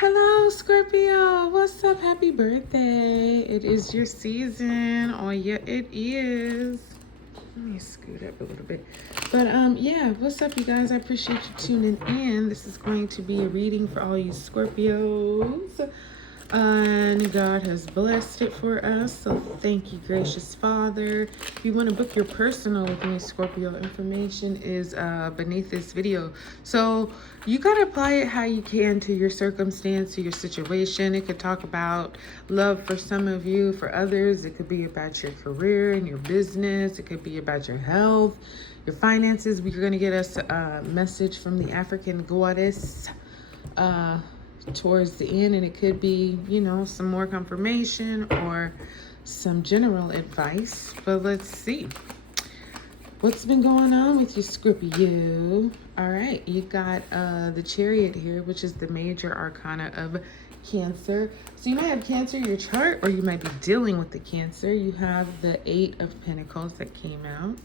Hello, Scorpio. What's up? Happy birthday. It is your season. Oh, yeah, it is. Let me scoot up a little bit. But, yeah, what's up, you guys? I appreciate you tuning in. This is going to be a reading for all you Scorpios. And God has blessed it for us. So thank you, gracious Father. If you want to book your personal with me, Scorpio, information is beneath this video. So you got to apply it how you can to your circumstance, to your situation. It could talk about love for some of you. For others, it could be about your career and your business. It could be about your health, your finances. We're going to get us a message from the African goddess towards the end, and it could be, you know, some more confirmation or some general advice. But let's see what's been going on with you, Scorpio. All right, you got the Chariot here, which is the major arcana of Cancer. So you might have Cancer in your chart, or you might be dealing with the Cancer. You have the Eight of Pentacles that came out.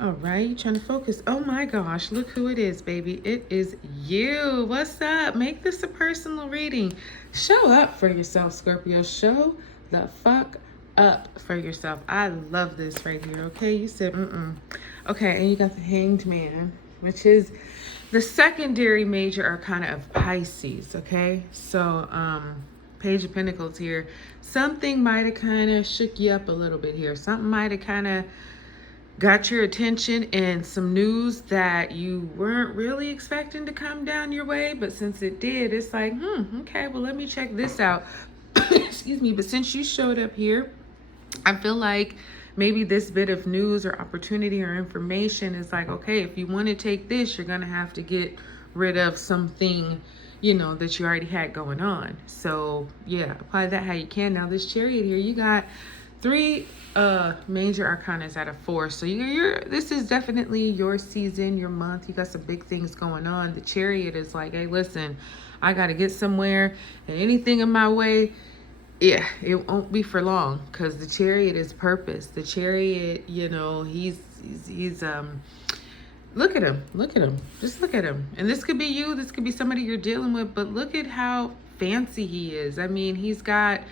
All right, trying to focus. Oh my gosh, look who it is, baby. It is you. What's up? Make this a personal reading. Show up for yourself, Scorpio. Show the fuck up for yourself. I love this right here, okay? You said, Okay, and you got the Hanged Man, which is the secondary major arcana of Pisces, okay? So, Page of Pentacles here. Something might have kind of shook you up a little bit here. Something might have kind of got your attention, and some news that you weren't really expecting to come down your way, but since it did, it's like, okay, well, let me check this out. Excuse me. But since you showed up here, I feel like maybe this bit of news or opportunity or information is like, okay, if you want to take this, you're going to have to get rid of something, you know, that you already had going on. So yeah, apply that how you can. Now this Chariot here, you got three major arcanas out of four. So you're this is definitely your season, your month. You got some big things going on. The Chariot is like, hey, listen, I got to get somewhere, and anything in my way, yeah, it won't be for long, because the Chariot is purpose. The Chariot, you know, he's look at him, just look at him. And this could be you, this could be somebody you're dealing with, but look at how fancy he is. I mean, he's got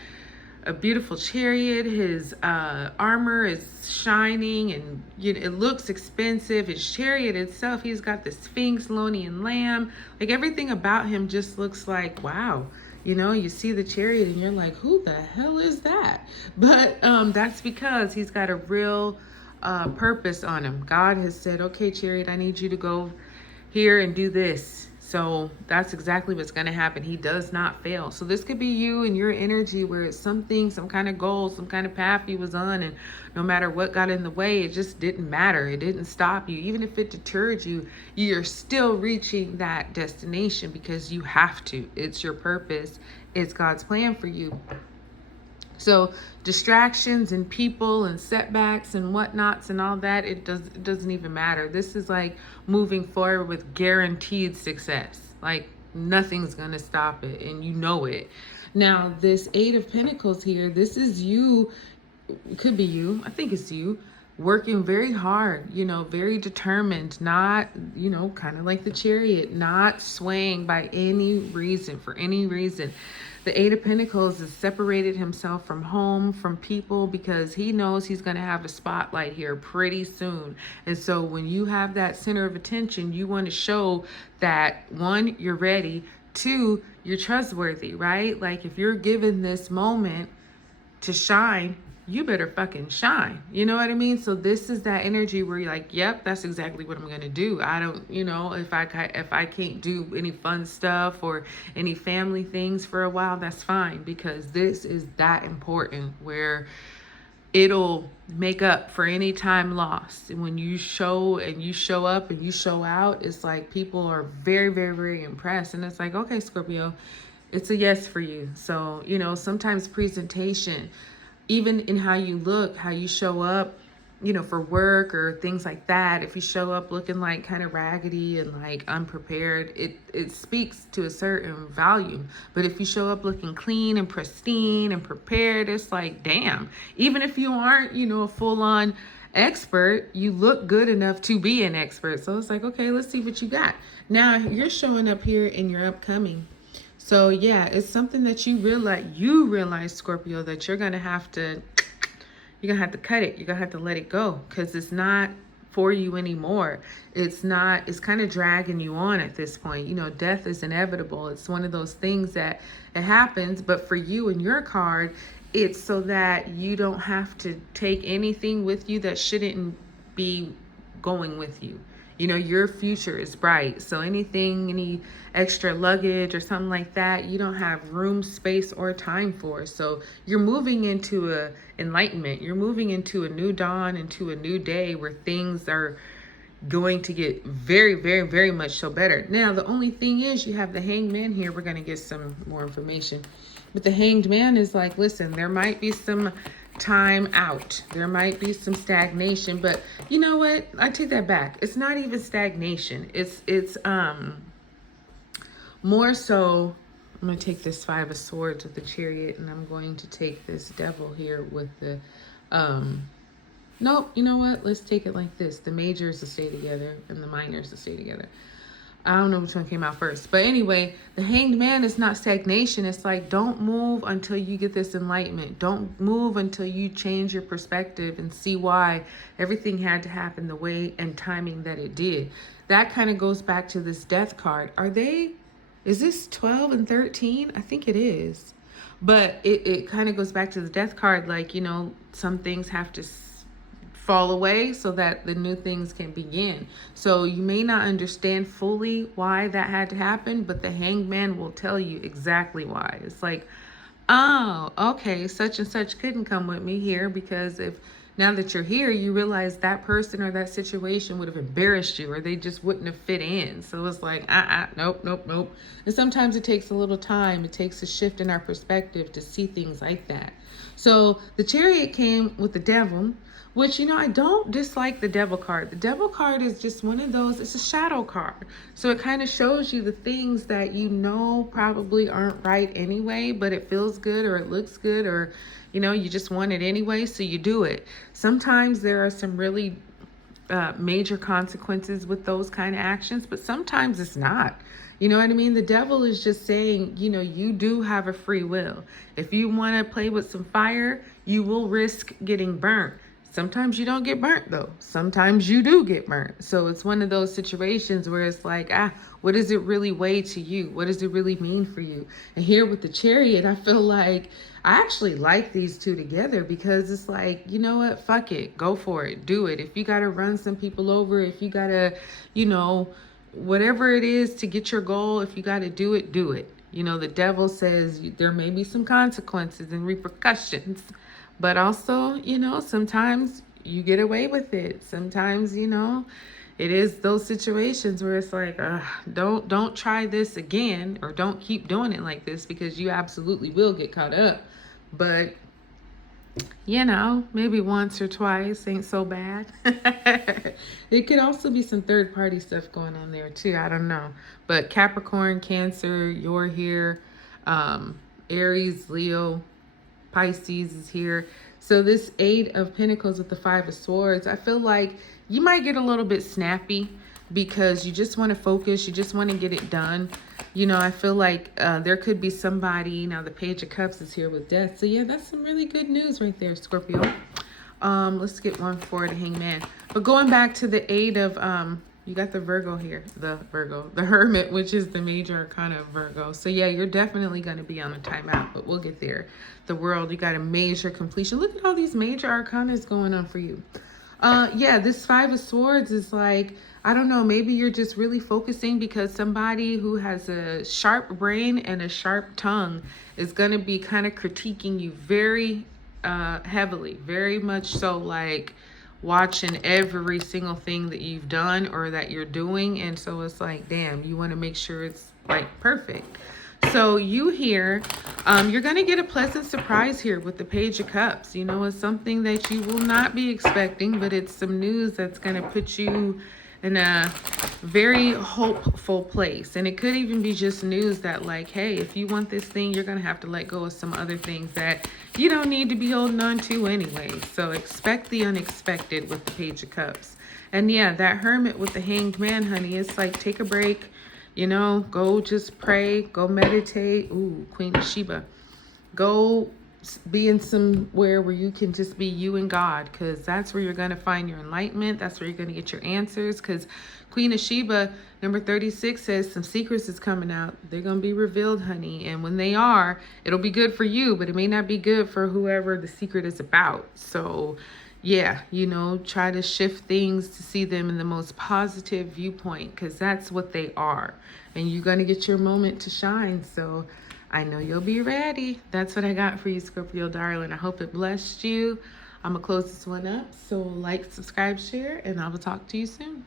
a beautiful chariot. His armor is shining, and it looks expensive. His chariot itself, he's got the Sphinx, Lonian lamb. Like, everything about him just looks like, wow. You know, you see the chariot and you're like, who the hell is that? But that's because he's got a real purpose on him. God has said, okay, chariot, I need you to go here and do this. So that's exactly what's going to happen. He does not fail. So this could be you and your energy, where it's something, some kind of goal, some kind of path he was on, and no matter what got in the way, it just didn't matter. It didn't stop you. Even if it deterred you, you're still reaching that destination because you have to. It's your purpose. It's God's plan for you. So distractions and people and setbacks and whatnots and all that, it doesn't even matter. This is like moving forward with guaranteed success. Like, nothing's gonna stop it, and you know it. Now this Eight of Pentacles here, this is you. It could be you. I think it's you, working very hard, you know, very determined, not, you know, kind of like the Chariot, not swaying by any reason, for any reason. The Eight of Pentacles has separated himself from home, from people, because he knows he's going to have a spotlight here pretty soon. And so when you have that center of attention, you want to show that, one, you're ready, two, you're trustworthy, right? Like, if you're given this moment to shine, you better fucking shine. You know what I mean? So this is that energy where you're like, yep, that's exactly what I'm going to do. I don't, you know, if I can't do any fun stuff or any family things for a while, that's fine, because this is that important, where it'll make up for any time lost. And when you show and you show up and you show out, it's like people are very, very, very impressed. And it's like, okay, Scorpio, it's a yes for you. So, you know, sometimes presentation, even in how you look, how you show up, you know, for work or things like that, if you show up looking like kind of raggedy and like unprepared, it speaks to a certain volume. But if you show up looking clean and pristine and prepared, it's like, damn, even if you aren't, you know, a full-on expert, you look good enough to be an expert. So it's like, okay, let's see what you got. Now you're showing up here in your upcoming. So yeah, it's something that you realize, Scorpio, that you're gonna have to cut it. You're gonna have to let it go because it's not for you anymore. It's kind of dragging you on at this point. Death is inevitable. It's one of those things that it happens, but for you and your card, it's so that you don't have to take anything with you that shouldn't be going with you. Your future is bright. So any extra luggage or something like that, you don't have room, space, or time for. So you're moving into a enlightenment. You're moving into a new dawn, into a new day where things are going to get very, very, very much so better. Now, the only thing is you have the Hanged Man here. We're going to get some more information. But the Hanged Man is like, listen, there might be some time out. There might be some stagnation, but you know what? I take that back. It's not even stagnation. It's more so. I'm going to take this Five of Swords with the Chariot, and I'm going to take this Devil here with the nope, you know what? Let's take it like this. The majors will stay together and the minors will stay together. I don't know which one came out first. But anyway, the Hanged Man is not stagnation. It's like, don't move until you get this enlightenment. Don't move until you change your perspective and see why everything had to happen the way and timing that it did. That kind of goes back to this Death card. Is this 12 and 13? I think it is. But it kind of goes back to the Death card. Like, some things have to fall away so that the new things can begin. So you may not understand fully why that had to happen, but the Hanged Man will tell you exactly why. It's like, oh, okay, such and such couldn't come with me here because if now that you're here, you realize that person or that situation would have embarrassed you or they just wouldn't have fit in. So it's like, nope. And sometimes it takes a little time. It takes a shift in our perspective to see things like that. So the Chariot came with the Devil, which, I don't dislike the Devil card. The Devil card is just one of those, it's a shadow card. So it kind of shows you the things that probably aren't right anyway, but it feels good or it looks good or, you just want it anyway, so you do it. Sometimes there are some really major consequences with those kind of actions, but sometimes it's not. You know what I mean? The Devil is just saying, you do have a free will. If you want to play with some fire, you will risk getting burnt. Sometimes you don't get burnt though. Sometimes you do get burnt. So it's one of those situations where it's like, what does it really weigh to you? What does it really mean for you? And here with the Chariot, I feel like I actually like these two together because it's like, you know what? Fuck it. Go for it. Do it. If you got to run some people over, if you got to, whatever it is to get your goal, if you got to do it, do it. The Devil says there may be some consequences and repercussions. But also, sometimes you get away with it. Sometimes, it is those situations where it's like, don't try this again or don't keep doing it like this because you absolutely will get caught up. But, maybe once or twice ain't so bad. It could also be some third party stuff going on there too. I don't know. But Capricorn, Cancer, you're here. Aries, Leo, Pisces is here. So this Eight of Pentacles with the Five of Swords, I feel like you might get a little bit snappy because you just want to focus. You just want to get it done. I feel like there could be somebody. Now the Page of Cups is here with Death. So yeah, that's some really good news right there, Scorpio. Let's get one for the Hangman. But going back to the Eight of you got the Virgo here, the Hermit, which is the major arcana of Virgo. So yeah, you're definitely going to be on a timeout, but we'll get there. The World, you got a major completion. Look at all these major arcanas going on for you. Yeah, this Five of Swords is like, I don't know, maybe you're just really focusing because somebody who has a sharp brain and a sharp tongue is going to be kind of critiquing you very heavily, very much so, like watching every single thing that you've done or that you're doing. And so it's like, damn, you want to make sure it's like perfect. So you here, you're going to get a pleasant surprise here with the Page of Cups. It's something that you will not be expecting, but it's some news that's going to put you in a very hopeful place. And it could even be just news that like, hey, if you want this thing, you're going to have to let go of some other things that you don't need to be holding on to anyway. So expect the unexpected with the Page of Cups. And yeah, that Hermit with the Hanged Man, honey, it's like, take a break. You know, go just pray, go meditate. Ooh, Queen of Sheba. Go be in somewhere where you can just be you and God, because that's where you're going to find your enlightenment. That's where you're going to get your answers, because Queen of Sheba, number 36, says some secrets is coming out. They're going to be revealed, honey. And when they are, it'll be good for you, but it may not be good for whoever the secret is about. So yeah, you know, try to shift things to see them in the most positive viewpoint, because that's what they are. And you're going to get your moment to shine. So I know you'll be ready. That's what I got for you, Scorpio darling. I hope it blessed you. I'm going to close this one up. So like, subscribe, share, and I will talk to you soon.